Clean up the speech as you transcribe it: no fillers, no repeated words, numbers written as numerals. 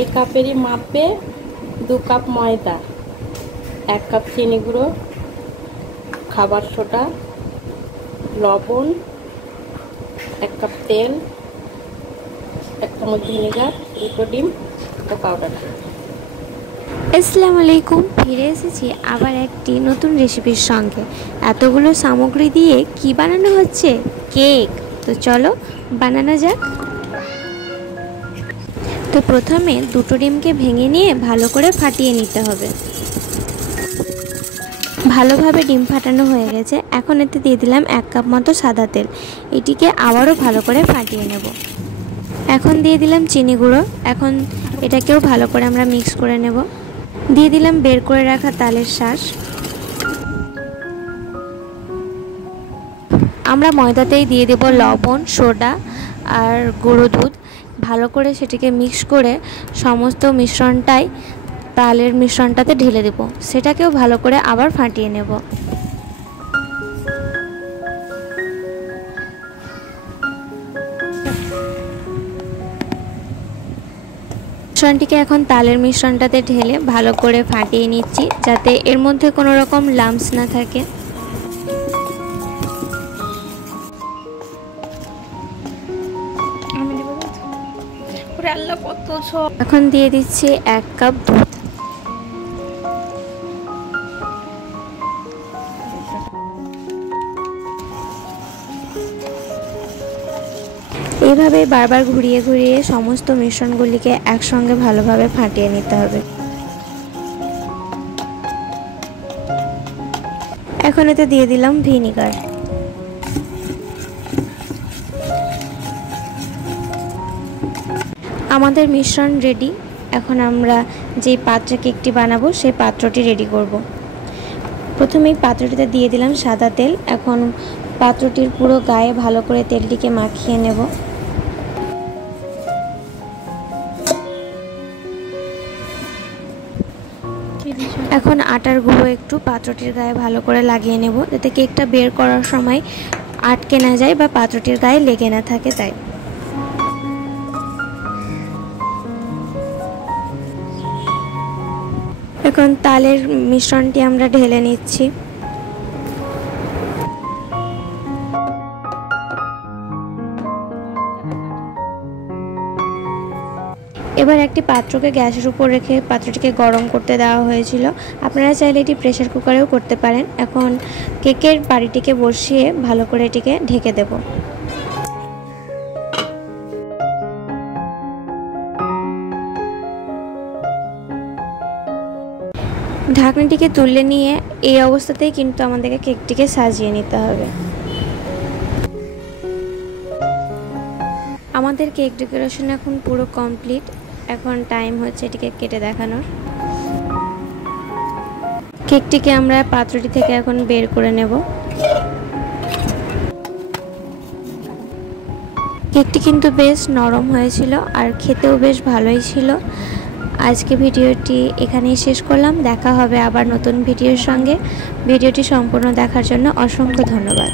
এই কাপেরই মাপে 2 কাপ ময়দা, 1 কাপ চিনি গুঁড়ো, খাবার সোডা, লবণ, 1 কাপ তেল, 1 চামচ ভিনেগার, 2 ডিম ও পাউডার। আসসালামু আলাইকুম, ফিরে এসেছি আবার একটি নতুন রেসিপির সঙ্গে। এতগুলো সামগ্রী দিয়ে কি বানানো হচ্ছে? কেক। তো চলো বানানো যাক। তো প্রথমে 2 ডিমকে ভেঙে নিয়ে ভালো করে ফাটিয়ে নিতে হবে। ভালোভাবে ডিম ফাটানো হয়ে গেছে। এখন এতে দিয়ে দিলাম 1 কাপ মতো সাদা তেল। এটিকে আবারও ভালো করে ফাটিয়ে নেব। এখন দিয়ে দিলাম চিনি গুঁড়ো। এখন এটাকেও ভালো করে আমরা মিক্স করে নেব। দিয়ে দিলাম বের করে রাখা তালের শাঁস। আমরা ময়দাতেই দিয়ে দেব লবণ, সোডা আর গুঁড়ো দুধ। ভালো করে সেটিকে মিক্স করে সমস্ত মিশ্রণটাই তালের মিশ্রণটাতে ঢেলে দেব। সেটাকেও ভালো করে আবার ফাটিয়ে নেব। মিশ্রণটিকে এখন তালের মিশ্রণটাতে ঢেলে ভালো করে ফাটিয়ে নিচ্ছি, যাতে এর মধ্যে কোনো রকম লাম্পস না থাকে। এখন দিয়ে দিচ্ছি 1 কাপ দুধ। এইভাবে বারবার ঘুরিয়ে ঘুরিয়ে সমস্ত মিশ্রণগুলিকে একসঙ্গে ভালোভাবে ফাটিয়ে নিতে হবে। এখন এতে দিয়ে দিলাম ভিনিগার। আমাদের মিশ্রণ রেডি। এখন আমরা যে পাত্রে কেকটি বানাবো সেই পাত্রটি রেডি করব। প্রথমেই পাত্রটিতে দিয়ে দিলাম সাদা তেল। এখন পাত্রটির পুরো গায়ে ভালো করে তেলটিকে মাখিয়ে নেব। এখন আটার গুঁড়ো একটু পাত্রটির গায়ে ভালো করে লাগিয়ে নেব, যাতে কেকটা বের করার সময় আটকে না যায় বা পাত্রটির গায়ে লেগে না থাকে। তাই এখন তালের মিশ্রণটি আমরা ঢেলে নিচ্ছি। এবার একটি পাত্রকে গ্যাসের উপর রেখে পাত্রটিকে গরম করতে দেওয়া হয়েছিল। আপনারা চাইলে এটি প্রেসার কুকারেও করতে পারেন। এখন কেকের বাড়িটিকে বসিয়ে ভালো করে এটিকে ঢেকে দেব। ঢাকনিটিকে তুলে নিয়ে এই অবস্থাতেই কিন্তু আমাদেরকে কেকটিকে সাজিয়ে নিতে হবে। আমাদের কেক ডেকোরেশন এখন পুরো কমপ্লিট। এখন টাইম হচ্ছে এটিকে কেটে দেখানোর। কেকটিকে আমরা পাত্রটি থেকে এখন বের করে নেব। কেকটি কিন্তু বেশ নরম হয়েছিল আর খেতেও বেশ ভালোই ছিল। আজকে ভিডিওটি এখানেই শেষ করলাম। দেখা হবে আবার নতুন ভিডিওর সঙ্গে। ভিডিওটি সম্পূর্ণ দেখার জন্য অসংখ্য ধন্যবাদ।